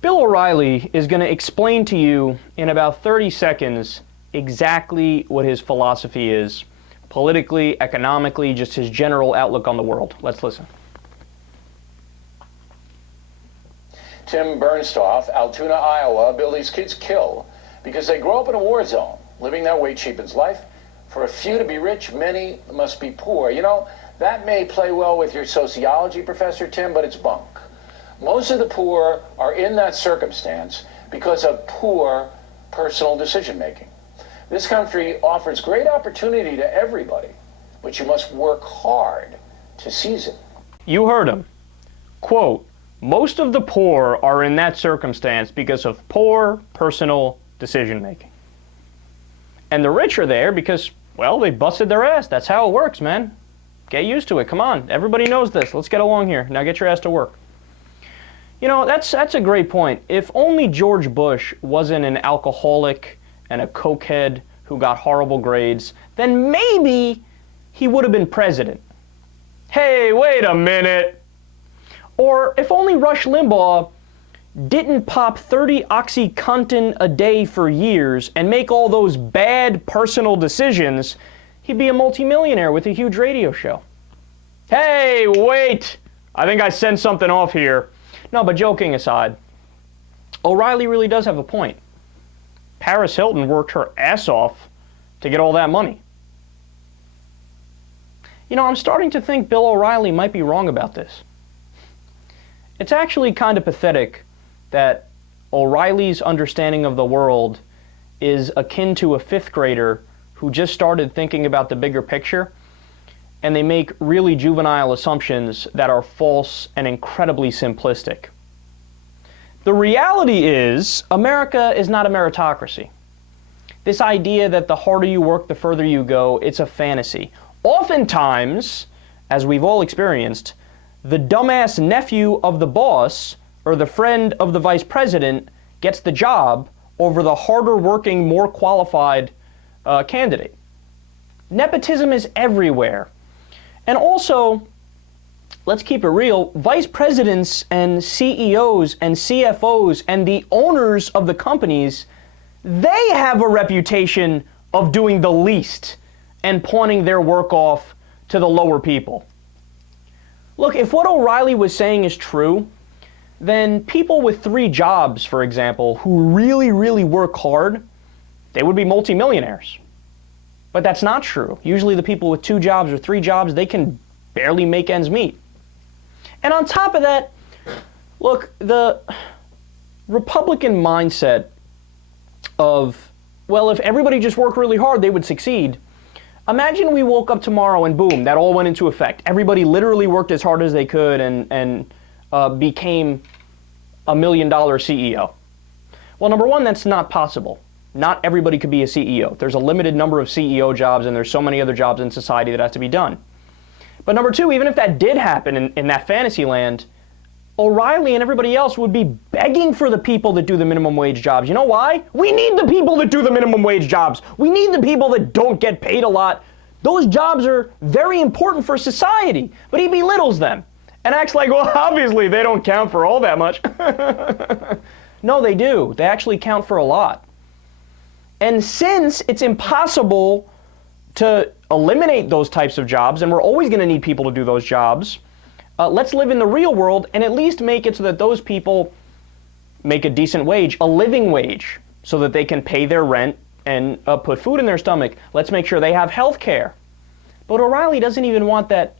Bill O'Reilly is going to explain to you in about 30 seconds exactly what his philosophy is, politically, economically, just his general outlook on the world. Let's listen. Tim Bernstoff, Altoona, Iowa, Bill, these kids kill because they grow up in a war zone. Living that way cheapens life. For a few to be rich, many must be poor. You know, that may play well with your sociology professor, Tim, but it's bunk. Most of the poor are in that circumstance because of poor personal decision-making. This country offers great opportunity to everybody, but you must work hard to seize it. You heard him. Quote, most of the poor are in that circumstance because of poor personal decision-making. And the rich are there because, well, they busted their ass. That's how it works, man. Get used to it. Come on. Everybody knows this. Let's get along here. Now get your ass to work. You know, that's a great point. If only George Bush wasn't an alcoholic and a cokehead who got horrible grades, then maybe he would have been president. Hey, wait a minute. Or if only Rush Limbaugh didn't pop 30 OxyContin a day for years and make all those bad personal decisions, he'd be a multimillionaire with a huge radio show. Hey, wait. I think I sent something off here. No, but joking aside, O'Reilly really does have a point. Paris Hilton worked her ass off to get all that money. You know, I'm starting to think Bill O'Reilly might be wrong about this. It's actually kind of pathetic that O'Reilly's understanding of the world is akin to a fifth grader who just started thinking about the bigger picture, and they make really juvenile assumptions that are false and incredibly simplistic. The reality is, America is not a meritocracy. This idea that the harder you work, the further you go, it's a fantasy. Oftentimes, as we've all experienced, the dumbass nephew of the boss or the friend of the vice president gets the job over the harder working, more qualified candidate. Nepotism is everywhere. And also, let's keep it real, vice presidents and CEOs and CFOs and the owners of the companies, they have a reputation of doing the least and pawning their work off to the lower people. Look, if what O'Reilly was saying is true, then people with 3 jobs, for example, who really, really work hard, they would be multimillionaires. But that's not true. Usually the people with 2 jobs or 3 jobs, they can barely make ends meet. And on top of that, look, the Republican mindset of, well, if everybody just worked really hard, they would succeed. Imagine we woke up tomorrow and boom, that all went into effect. Everybody literally worked as hard as they could and became $1 million CEO. Well, number one, that's not possible. Not everybody could be a CEO. There's a limited number of CEO jobs, and there's so many other jobs in society that have to be done. But number two, even if that did happen in that fantasy land, O'Reilly and everybody else would be begging for the people that do the minimum wage jobs. You know why? We need the people that do the minimum wage jobs. We need the people that don't get paid a lot. Those jobs are very important for society. But he belittles them and acts like, well, obviously they don't count for all that much. No, they do. They actually count for a lot. And since it's impossible to eliminate those types of jobs, and we're always going to need people to do those jobs, let's live in the real world and at least make it so that those people make a decent wage, a living wage, so that they can pay their rent and put food in their stomach. Let's make sure they have health care. But O'Reilly doesn't even want that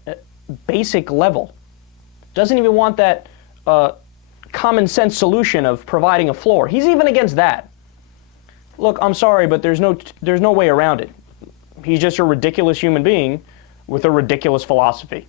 basic level. Doesn't even want that common sense solution of providing a floor. He's even against that. Look, I'm sorry, but there's no way around it. He's just a ridiculous human being with a ridiculous philosophy.